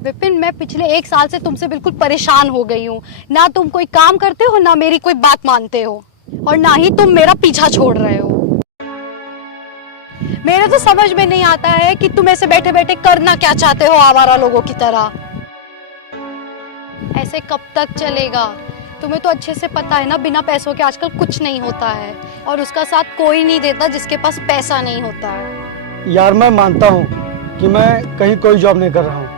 विपिन, मैं पिछले 1 साल से तुमसे बिल्कुल परेशान हो गई हूँ। ना तुम कोई काम करते हो, ना मेरी कोई बात मानते हो, और ना ही तुम मेरा पीछा छोड़ रहे हो। मेरे तो समझ में नहीं आता है कि तुम ऐसे बैठे बैठे करना क्या चाहते हो आवारा लोगों की तरह। ऐसे कब तक चलेगा? तुम्हें तो अच्छे से पता है ना, बिना पैसों के आजकल कुछ नहीं होता है, और उसका साथ कोई नहीं देता जिसके पास पैसा नहीं होता है। यार मैं मानता हूँ कि मैं कहीं कोई जॉब नहीं कर रहा हूँ,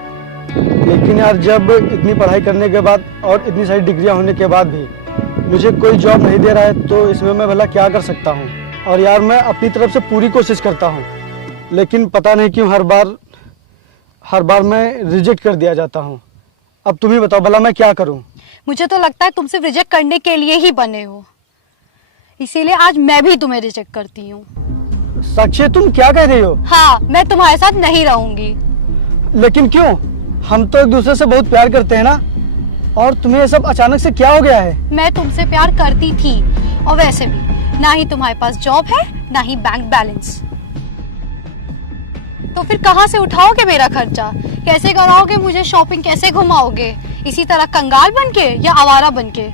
लेकिन यार जब इतनी पढ़ाई करने के बाद और इतनी सारी डिग्रियाँ होने के बाद भी मुझे कोई जॉब नहीं दे रहा है, तो इसमें मैं भला क्या कर सकता हूँ। और यार मैं अपनी तरफ से पूरी कोशिश करता हूँ, लेकिन पता नहीं क्यों हर बार मैं रिजेक्ट कर दिया जाता हूँ। अब तुम ही बताओ भला मैं क्या करूँ। मुझे तो लगता है तुम सिर्फ रिजेक्ट करने के लिए ही बने हो, इसीलिए आज मैं भी तुम्हें रिजेक्ट करती हूँ। साक्षी, तुम क्या कह रही हो? हाँ, मैं तुम्हारे साथ नहीं रहूंगी। लेकिन क्यों? हम तो एक दूसरे से बहुत प्यार करते हैं ना, और तुम्हें ये सब अचानक से क्या हो गया है? मैं तुमसे प्यार करती थी, और वैसे भी ना ही तुम्हारे पास जॉब है, ना ही बैंक बैलेंस, तो फिर कहाँ से उठाओगे मेरा खर्चा? कैसे कराओगे मुझे शॉपिंग? कैसे घुमाओगे? इसी तरह कंगाल बनके या आवारा बनके?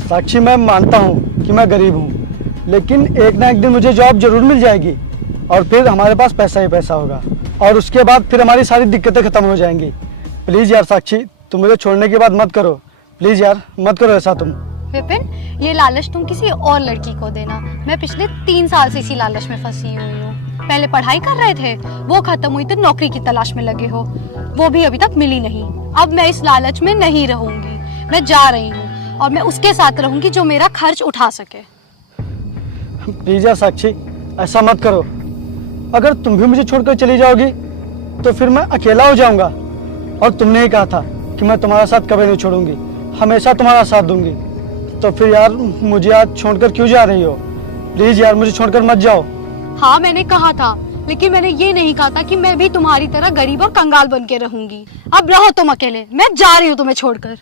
साक्षी, मैं मानता हूँ कि मैं गरीब हूँ, लेकिन एक ना एक दिन मुझे जॉब जरूर मिल जाएगी, और फिर हमारे पास पैसा ही पैसा होगा, और उसके बाद फिर हमारी सारी दिक्कतें खत्म हो जाएंगी। प्लीज यार साक्षी, तुम मुझे छोड़ने की बात मत करो। प्लीज यार, मत करो ऐसा तुम। विपिन, ये लालच तुम किसी और लड़की को देना। मैं पिछले 3 साल से इसी लालच में फंसी हुई हूँ। पहले पढ़ाई कर रहे थे, वो खत्म हुई तो नौकरी की तलाश में लगे हो, वो भी अभी तक मिली नहीं। अब मैं इस लालच में नहीं रहूंगी, मैं जा रही हूँ, और मैं उसके साथ रहूंगी जो मेरा खर्च उठा सके। प्लीज यार साक्षी, ऐसा मत करो। अगर तुम भी मुझे छोड़कर चली जाओगी तो फिर मैं अकेला हो जाऊंगा, और तुमने ही कहा था कि मैं तुम्हारा साथ कभी नहीं छोड़ूंगी, हमेशा तुम्हारा साथ दूंगी। तो फिर यार मुझे आज छोड़कर क्यों जा रही हो? प्लीज यार, मुझे छोड़कर मत जाओ। हाँ, मैंने कहा था, लेकिन मैंने ये नहीं कहा था कि मैं भी तुम्हारी तरह गरीब और कंगाल बन के रहूंगी। अब रहो तुम अकेले, मैं जा रही हूँ तुम्हें छोड़कर।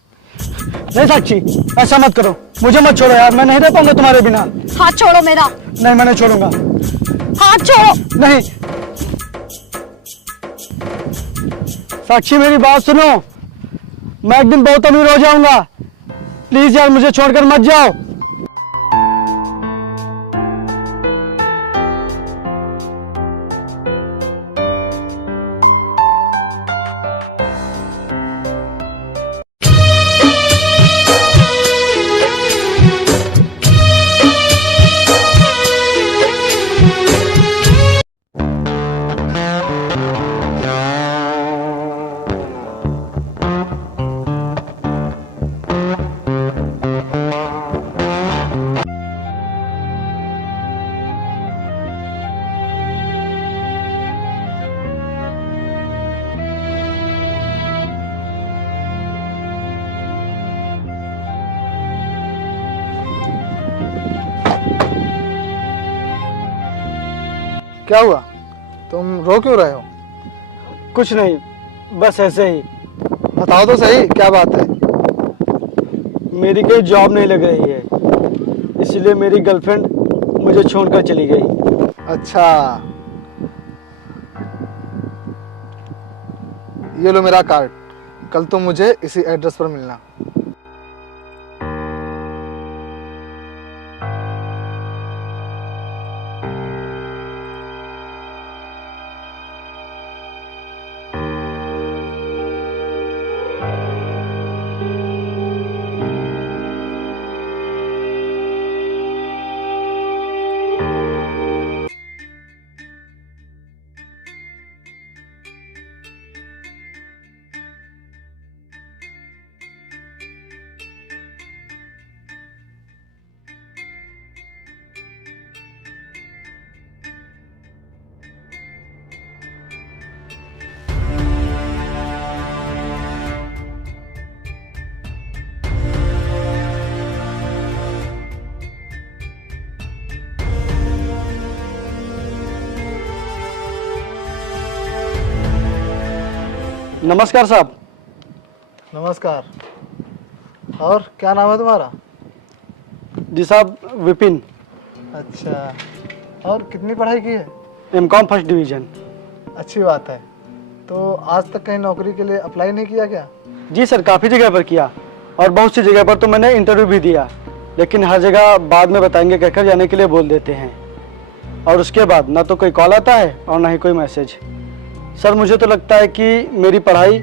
नहीं साक्षी, ऐसा मत करो, मुझे मत छोड़ो यार, मैं नहीं रह पाऊंगा तुम्हारे बिना। हाथ छोड़ो मेरा। नहीं, मैं नहीं छोड़ूंगा। हाथ छोड़ो। नहीं साक्षी, मेरी बात सुनो, मैं एक दिन बहुत अमीर हो जाऊंगा। प्लीज यार, मुझे छोड़कर मत जाओ। क्या हुआ? तुम रो क्यों रहे हो? कुछ नहीं, बस ऐसे ही। बताओ तो सही, क्या बात है? मेरी कोई जॉब नहीं लग रही है, इसलिए मेरी गर्लफ्रेंड मुझे छोड़कर चली गई। अच्छा, ये लो मेरा कार्ड, कल तुम मुझे इसी एड्रेस पर मिलना। नमस्कार साहब। नमस्कार। और क्या नाम है तुम्हारा? जी साहब, विपिन। अच्छा, और कितनी पढ़ाई की है? MCom first division. अच्छी बात है। तो आज तक कहीं नौकरी के लिए अप्लाई नहीं किया क्या? जी सर, काफ़ी जगह पर किया और बहुत सी जगह पर तो मैंने इंटरव्यू भी दिया, लेकिन हर जगह बाद में बताएंगे कहकर जाने के लिए बोल देते हैं। और उसके बाद ना तो कोई कॉल आता है और ना ही कोई मैसेज। सर मुझे तो लगता है कि मेरी पढ़ाई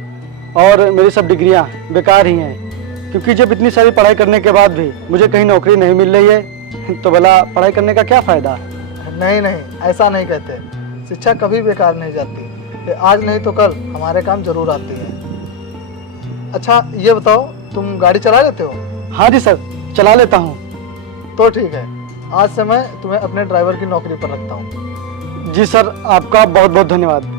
और मेरी सब डिग्रियां बेकार ही हैं, क्योंकि जब इतनी सारी पढ़ाई करने के बाद भी मुझे कहीं नौकरी नहीं मिल रही है तो भला पढ़ाई करने का क्या फ़ायदा। नहीं नहीं, ऐसा नहीं कहते। शिक्षा कभी बेकार नहीं जाती। ये आज नहीं तो कल हमारे काम जरूर आती है। अच्छा ये बताओ, तुम गाड़ी चला लेते हो? हाँ जी सर, चला लेता हूँ। तो ठीक है, आज से मैं तुम्हें अपने ड्राइवर की नौकरी पर रखता हूँ। जी सर, आपका बहुत बहुत धन्यवाद।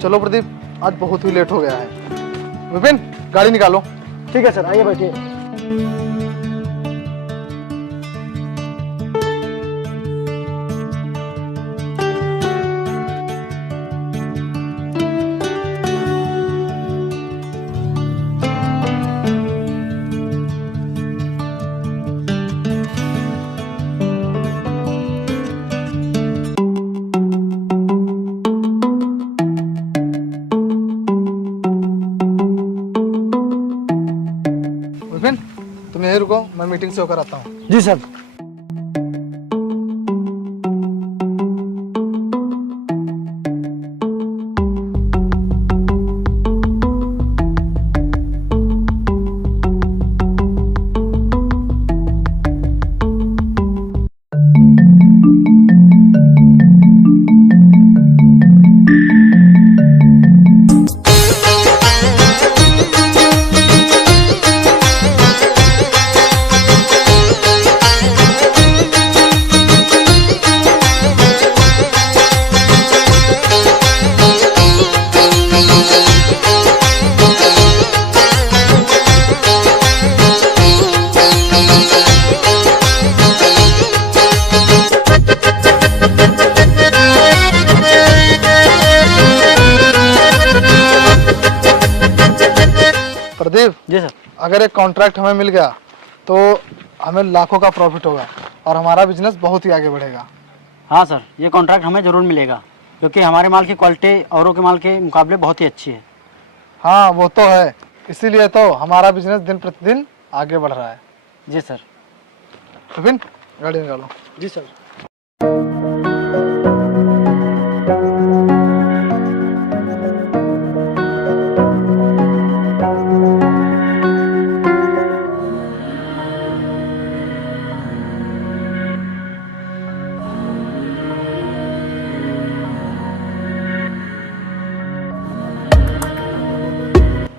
चलो प्रदीप, आज बहुत ही लेट हो गया है। विपिन, गाड़ी निकालो। ठीक है सर, आइए बैठिए। विपिन, तुम यहीं रुको, मैं मीटिंग से होकर आता हूँ। जी सर। प्रदीप जी सर। अगर एक कॉन्ट्रैक्ट हमें मिल गया तो हमें लाखों का प्रॉफिट होगा और हमारा बिजनेस बहुत ही आगे बढ़ेगा। हाँ सर, ये कॉन्ट्रैक्ट हमें ज़रूर मिलेगा, क्योंकि हमारे माल की क्वालिटी औरों के माल के मुकाबले बहुत ही अच्छी है। हाँ वो तो है, इसीलिए तो हमारा बिजनेस दिन प्रतिदिन आगे बढ़ रहा है। जी सर। विपिन, गाड़ी निकालो। जी सर।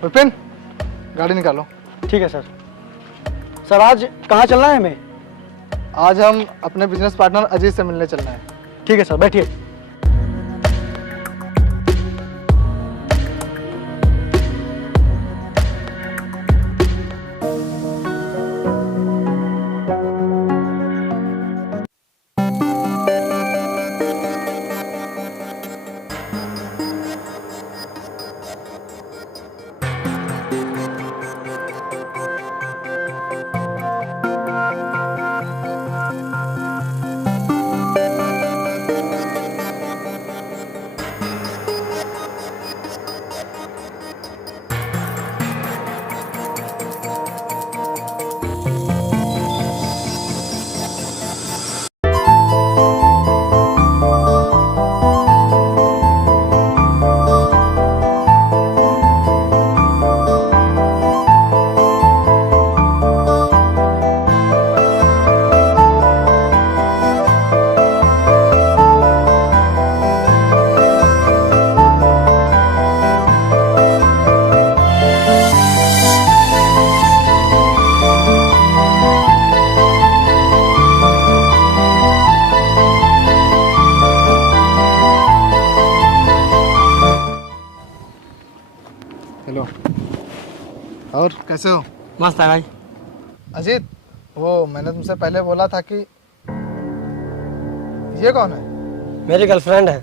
विपिन, गाड़ी निकालो। ठीक है सर। सर आज कहाँ चलना है हमें? आज हम अपने बिजनेस पार्टनर अजीत से मिलने चलना है। ठीक है सर, बैठिए। हेलो, और कैसे हो? मस्त है भाई। अजीत, वो मैंने तुमसे पहले बोला था कि ये कौन है? मेरी गर्लफ्रेंड है।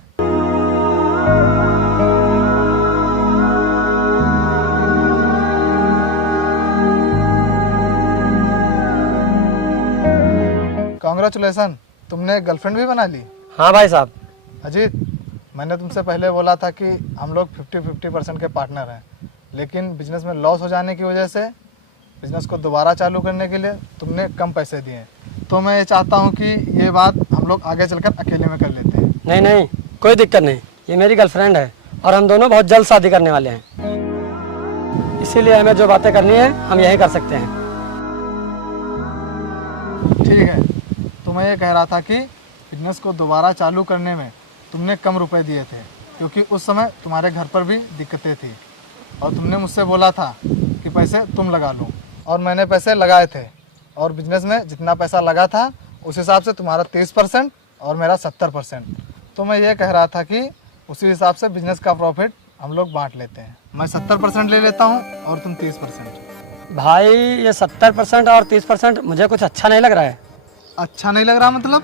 कांग्रेचुलेसन, तुमने गर्लफ्रेंड भी बना ली। हाँ भाई साहब। अजीत, मैंने तुमसे पहले बोला था कि हम लोग 50-50% के पार्टनर हैं, लेकिन बिजनेस में लॉस हो जाने की वजह से बिजनेस को दोबारा चालू करने के लिए तुमने कम पैसे दिए। तो मैं ये चाहता हूँ कि ये बात हम लोग आगे चलकर अकेले में कर लेते हैं। नहीं नहीं, कोई दिक्कत नहीं, ये मेरी गर्लफ्रेंड है और हम दोनों बहुत जल्द शादी करने वाले हैं, इसीलिए हमें जो बातें करनी है हम यही कर सकते हैं। ठीक है, तो मैं ये कह रहा था कि बिजनेस को दोबारा चालू करने में तुमने कम रुपए दिए थे, क्योंकि उस समय तुम्हारे घर पर भी दिक्कतें थी और तुमने मुझसे बोला था कि पैसे तुम लगा लो, और मैंने पैसे लगाए थे और बिजनेस में जितना पैसा लगा था उस हिसाब से तुम्हारा 30% और मेरा 70%। तो मैं ये कह रहा था कि उसी हिसाब से बिजनेस का प्रॉफिट हम लोग बांट लेते हैं। मैं 70% ले लेता हूँ और तुम 30%। भाई ये 70% और 30% मुझे कुछ अच्छा नहीं लग रहा है। अच्छा नहीं लग रहा मतलब?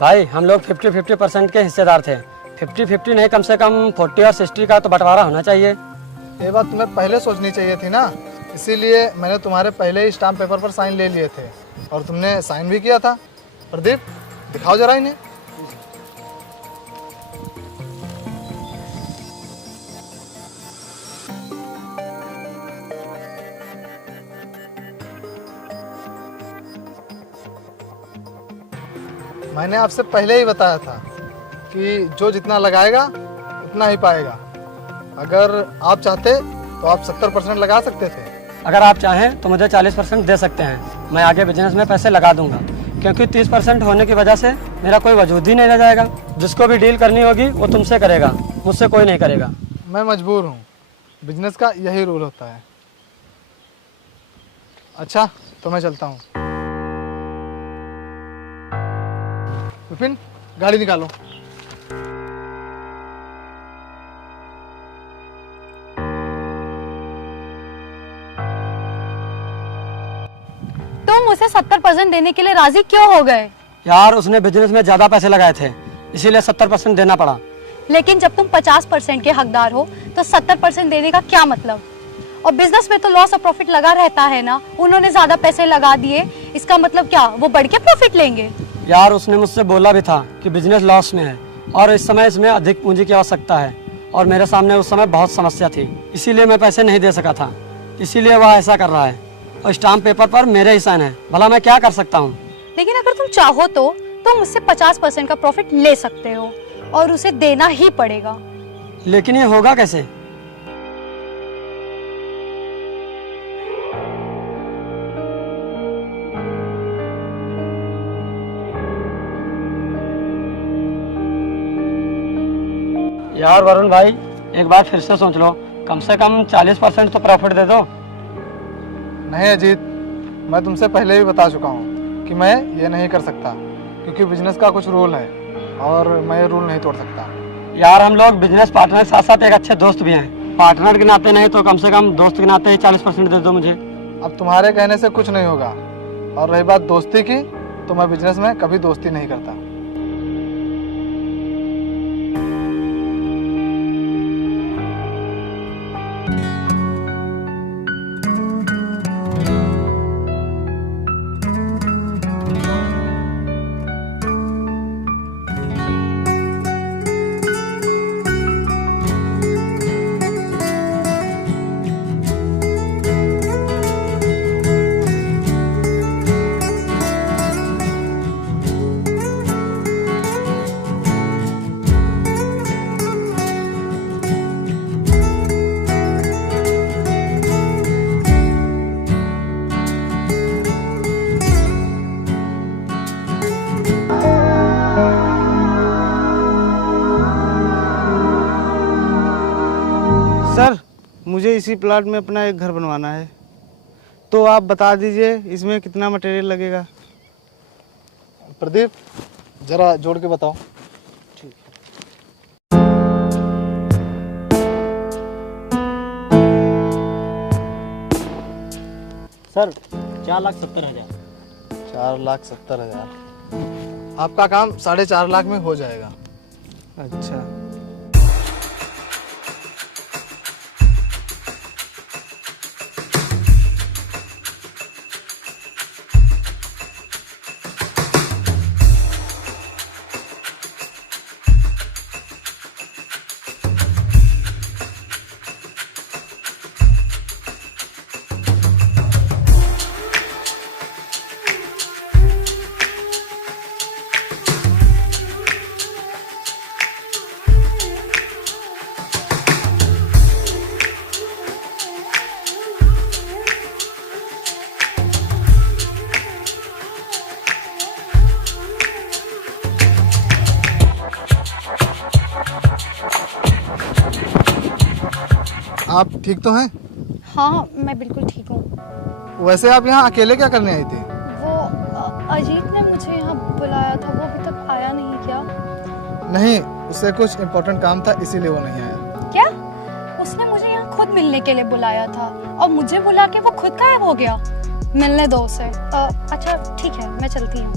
भाई हम लोग 50-50% के हिस्सेदार थे, 50-50 नहीं, कम से कम 40 और 60 का तो बंटवारा होना चाहिए। ये बात तुम्हें पहले सोचनी चाहिए थी ना, इसीलिए मैंने तुम्हारे पहले ही स्टाम्प पेपर पर साइन ले लिए थे और तुमने साइन भी किया था। प्रदीप, दिखाओ जरा इन्हें। मैंने आपसे पहले ही बताया था कि जो जितना लगाएगा उतना ही पाएगा। अगर आप चाहते तो आप 70% लगा सकते थे। अगर आप चाहें तो मुझे 40% दे सकते हैं, मैं आगे बिजनेस में पैसे लगा दूंगा, क्योंकि 30% होने की वजह से मेरा कोई वजूद ही नहीं रह जाएगा। जिसको भी डील करनी होगी वो तुमसे करेगा, मुझसे कोई नहीं करेगा। मैं मजबूर हूँ, बिजनेस का यही रूल होता है। अच्छा, तो मैं चलता हूँ। विपिन, गाड़ी निकालो। तुम उसे 70% देने के लिए राजी क्यों हो गए? यार उसने बिजनेस में ज्यादा पैसे लगाए थे, इसीलिए 70% देना पड़ा। लेकिन जब तुम 50% के हकदार हो तो 70% देने का क्या मतलब? और बिजनेस में तो लॉस और प्रॉफिट लगा रहता है ना। उन्होंने ज्यादा पैसे लगा दिए, इसका मतलब क्या वो बढ़ के प्रॉफिट लेंगे? यार उसने मुझसे बोला भी था कि बिजनेस लॉस में है और इस समय इसमें अधिक पूंजी की आवश्यकता है, और मेरे सामने उस समय बहुत समस्या थी, इसीलिए मैं पैसे नहीं दे सका था, इसीलिए वह ऐसा कर रहा है। और स्टाम्प पेपर पर मेरे ही साइन है, भला मैं क्या कर सकता हूँ? लेकिन अगर तुम चाहो तो तुम उससे 50% का प्रॉफिट ले सकते हो और उसे देना ही पड़ेगा। लेकिन ये होगा कैसे? यार वरुण भाई, एक बार फिर से सोच लो, कम से कम 40% तो प्रॉफिट दे दो। नहीं अजीत, मैं तुमसे पहले भी बता चुका हूँ कि मैं ये नहीं कर सकता, क्योंकि बिजनेस का कुछ रूल है और मैं ये रूल नहीं तोड़ सकता। यार हम लोग बिजनेस पार्टनर के साथ साथ एक अच्छे दोस्त भी हैं, पार्टनर के नाते नहीं तो कम से कम दोस्त के नाते ही 40% दे दो मुझे। अब तुम्हारे कहने से कुछ नहीं होगा, और रही बात दोस्ती की, तो मैं बिजनेस में कभी दोस्ती नहीं करता। सर, मुझे इसी प्लाट में अपना एक घर बनवाना है, तो आप बता दीजिए इसमें कितना मटेरियल लगेगा। प्रदीप, जरा जोड़ के बताओ। सर 4,70,000। 4,70,000। आपका काम 4.5 लाख में हो जाएगा। अच्छा। आप ठीक तो हैं? हाँ मैं बिल्कुल ठीक हूँ। वैसे आप यहाँ अकेले क्या करने आई थी? वो अजीत ने मुझे यहाँ बुलाया था, वो अभी तक आया नहीं क्या? नहीं, उससे कुछ इम्पोर्टेंट काम था इसीलिए वो नहीं आया। क्या? उसने मुझे यहाँ खुद मिलने के लिए बुलाया था और मुझे बुला के वो खुद गायब हो गया। मिलने दो उसे। अच्छा ठीक है, मैं चलती हूँ।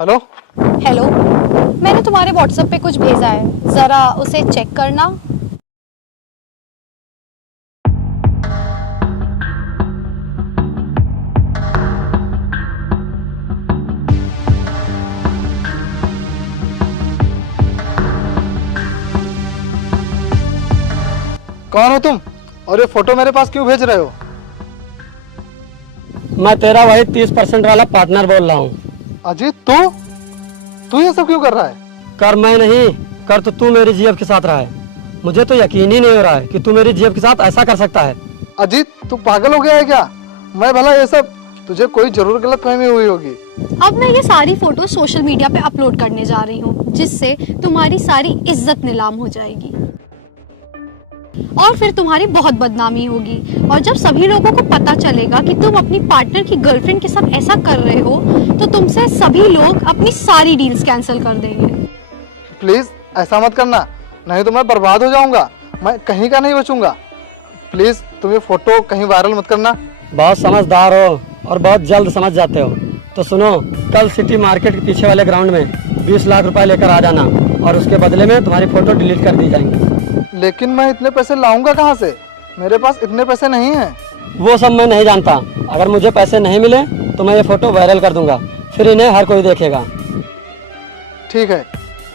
हेलो। हेलो, मैंने तुम्हारे व्हाट्सएप पे कुछ भेजा है, जरा उसे चेक करना। कौन हो तुम और ये फोटो मेरे पास क्यों भेज रहे हो? मैं तेरा वही 30% वाला पार्टनर बोल रहा हूँ। अजीत, तू ये सब क्यों कर रहा है? कर मैं नहीं, कर तो तू मेरी जीएफ के साथ रहा है। मुझे तो यकीन ही नहीं हो रहा है कि तू मेरी जीएफ के साथ ऐसा कर सकता है। अजीत, तू पागल हो गया है क्या? मैं भला ये सब, तुझे कोई जरूर गलतफहमी हुई होगी। अब मैं ये सारी फोटो सोशल मीडिया पे अपलोड करने जा रही हूँ, जिससे तुम्हारी सारी इज्जत नीलाम हो जाएगी और फिर तुम्हारी बहुत बदनामी होगी। और जब सभी लोगों को पता चलेगा कि तुम अपनी पार्टनर की गर्लफ्रेंड के साथ ऐसा कर रहे हो, तो तुमसे सभी लोग अपनी सारी डील्स कैंसिल कर देंगे। प्लीज ऐसा मत करना, नहीं तो मैं बर्बाद हो जाऊंगा। मैं कहीं का नहीं बचूंगा। प्लीज तुम ये फोटो कहीं वायरल मत करना। बहुत समझदार हो और बहुत जल्द समझ जाते हो। तो सुनो, कल सिटी मार्केट के पीछे वाले ग्राउंड में 20 लाख रुपए लेकर आ जाना और उसके बदले में तुम्हारी फोटो डिलीट कर दी जाएंगी। लेकिन मैं इतने पैसे लाऊंगा कहाँ से? मेरे पास इतने पैसे नहीं हैं। वो सब मैं नहीं जानता। अगर मुझे पैसे नहीं मिले तो मैं ये फोटो वायरल कर दूंगा, फिर इन्हें हर कोई देखेगा। ठीक है,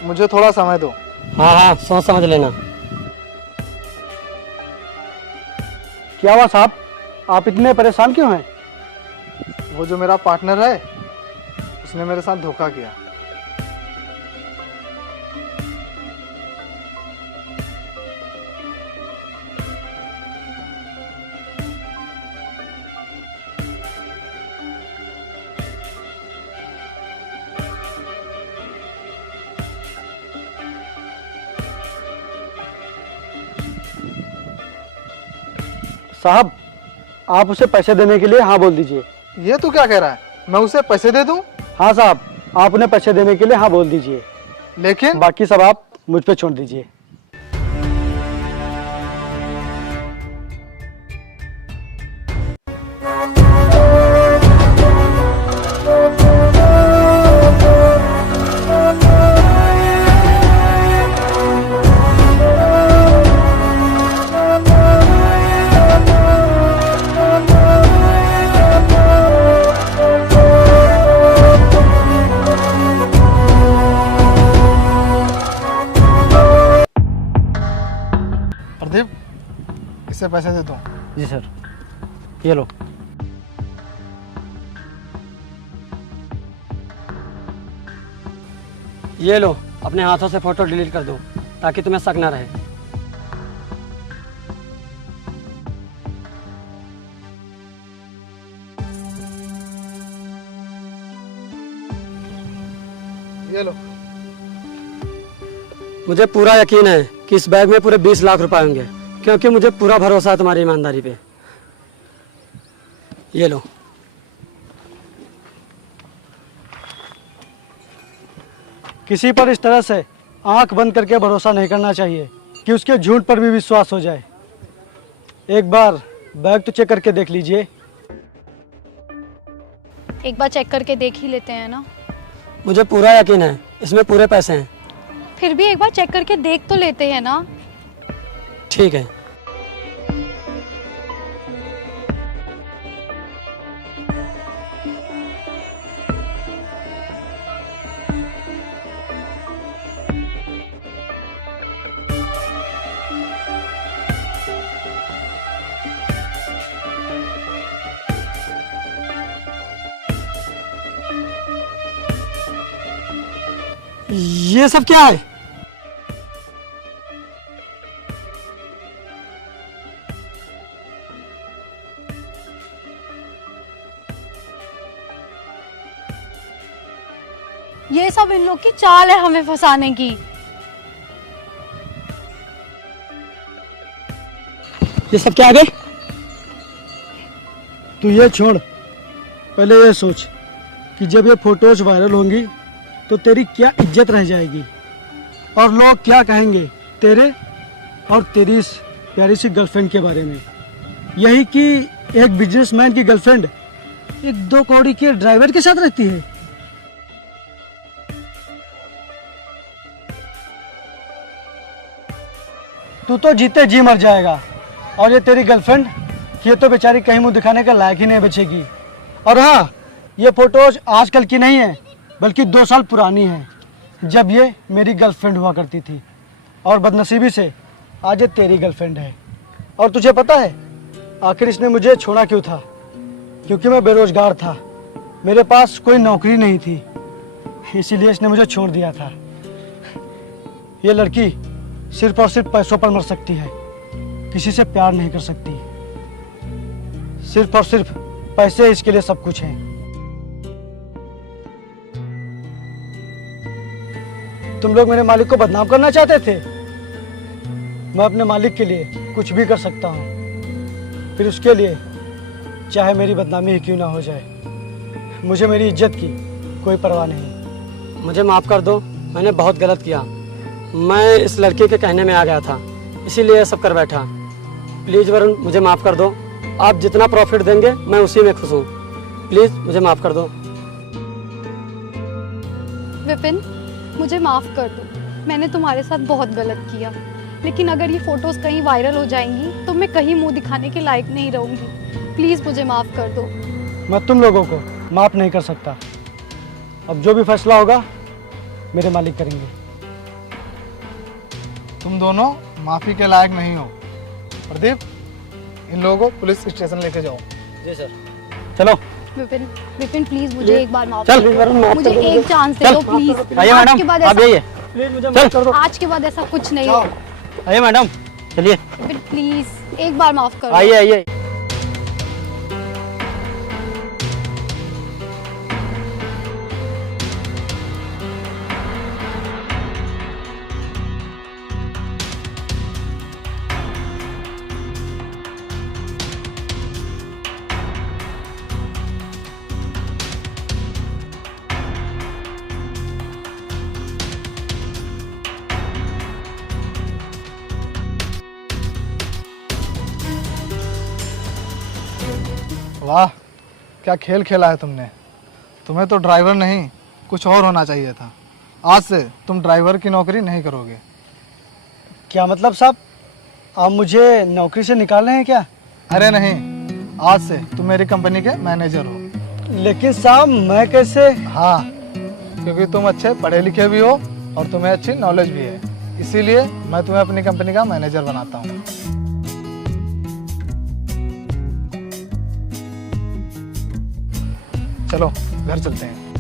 मुझे थोड़ा समय दो। हाँ हाँ, सोच समझ लेना। क्या हुआ साहब, आप इतने परेशान क्यों हैं? वो जो मेरा पार्टनर है, उसने मेरे साथ धोखा किया। साहब, आप उसे पैसे देने के लिए हाँ बोल दीजिए। ये तू क्या कह रहा है? मैं उसे पैसे दे दूं? हाँ साहब, आप उन्हें पैसे देने के लिए हाँ बोल दीजिए। लेकिन बाकी सब आप मुझ पे छोड़ दीजिए। से पैसे दे दूँ? जी सर, ये लो। ये लो, अपने हाथों से फोटो डिलीट कर दो ताकि तुम्हें शक ना रहे। ये लो। मुझे पूरा यकीन है कि इस बैग में पूरे 20 लाख रुपए होंगे, क्योंकि मुझे पूरा भरोसा है तुम्हारी ईमानदारी पे। ये लो। किसी पर इस तरह से आंख बंद करके भरोसा नहीं करना चाहिए कि उसके झूठ पर भी विश्वास हो जाए। एक बार बैग तो चेक करके देख लीजिए। एक बार चेक करके देख ही लेते हैं ना। मुझे पूरा यकीन है, इसमें पूरे पैसे हैं। फिर भी एक बार चेक करके देख तो लेते हैं ना। ठीक है। ये सब क्या है? ये सब इन लोग की चाल है हमें फंसाने की। ये सब क्या है बे? तू ये छोड़, पहले ये सोच कि जब ये फोटोज वायरल होंगी तो तेरी क्या इज्जत रह जाएगी और लोग क्या कहेंगे तेरे और तेरी इस प्यारी सी गर्लफ्रेंड के बारे में। यही कि एक बिजनेसमैन की गर्लफ्रेंड एक 2 कौड़ी के ड्राइवर के साथ रहती है। तू तो जीते जी मर जाएगा और ये तेरी गर्लफ्रेंड, ये तो बेचारी कहीं मुंह दिखाने का लायक ही नहीं बचेगी। और हाँ, ये फोटोज आजकल की नहीं है बल्कि 2 साल पुरानी है, जब ये मेरी गर्लफ्रेंड हुआ करती थी और बदनसीबी से आज ये तेरी गर्लफ्रेंड है। और तुझे पता है आखिर इसने मुझे छोड़ा क्यों था? क्योंकि मैं बेरोजगार था, मेरे पास कोई नौकरी नहीं थी, इसीलिए इसने मुझे छोड़ दिया था। ये लड़की सिर्फ और सिर्फ पैसों पर मर सकती है, किसी से प्यार नहीं कर सकती। सिर्फ और सिर्फ पैसे इसके लिए सब कुछ हैं। तुम लोग मेरे मालिक को बदनाम करना चाहते थे। मैं अपने मालिक के लिए कुछ भी कर सकता हूँ, फिर उसके लिए चाहे मेरी बदनामी ही क्यों ना हो जाए। मुझे मेरी इज्जत की कोई परवाह नहीं। मुझे माफ़ कर दो, मैंने बहुत गलत किया। मैं इस लड़के के कहने में आ गया था, इसीलिए ये सब कर बैठा। प्लीज़ वरुण, मुझे माफ़ कर दो। आप जितना प्रॉफिट देंगे मैं उसी में खुश हूँ। प्लीज़ मुझे माफ़ कर दो। विपिन, मुझे माफ़ कर दो, मैंने तुम्हारे साथ बहुत गलत किया। लेकिन अगर ये फोटोज कहीं वायरल हो जाएंगी तो मैं कहीं मुंह दिखाने के लायक नहीं रहूँगी। प्लीज़ मुझे माफ़ कर दो। मैं तुम लोगों को माफ़ नहीं कर सकता। अब जो भी फैसला होगा मेरे मालिक करेंगे। तुम दोनों माफ़ी के लायक नहीं हो। प्रदीप, इन लोगों को पुलिस स्टेशन लेके जाओ। जी सर। चलो। विपिन, विपिन प्लीज मुझे एक बार माफ चल, कर वरुण, दो। माफ मुझे कर दो। एक चांस दे चल। दो प्लीज। आइए आज मैडम, के बाद आप ऐसा, आइए। प्लीज मुझे माफ कर दो। आज के बाद ऐसा कुछ नहीं हो। आइए मैडम, चलिए। विपिन प्लीज एक बार माफ कर दो। आइए आइए। वाह, क्या खेल खेला है तुमने। तुम्हें तो ड्राइवर नहीं कुछ और होना चाहिए था। आज से तुम ड्राइवर की नौकरी नहीं करोगे। क्या मतलब साहब, आप मुझे नौकरी से निकाल रहे हैं क्या? अरे नहीं, आज से तुम मेरी कंपनी के मैनेजर हो। लेकिन साहब मैं कैसे? हाँ, क्योंकि तुम अच्छे पढ़े लिखे भी हो और तुम्हें अच्छी नॉलेज भी है, इसीलिए मैं तुम्हें अपनी कंपनी का मैनेजर बनाता हूँ। चलो घर चलते हैं।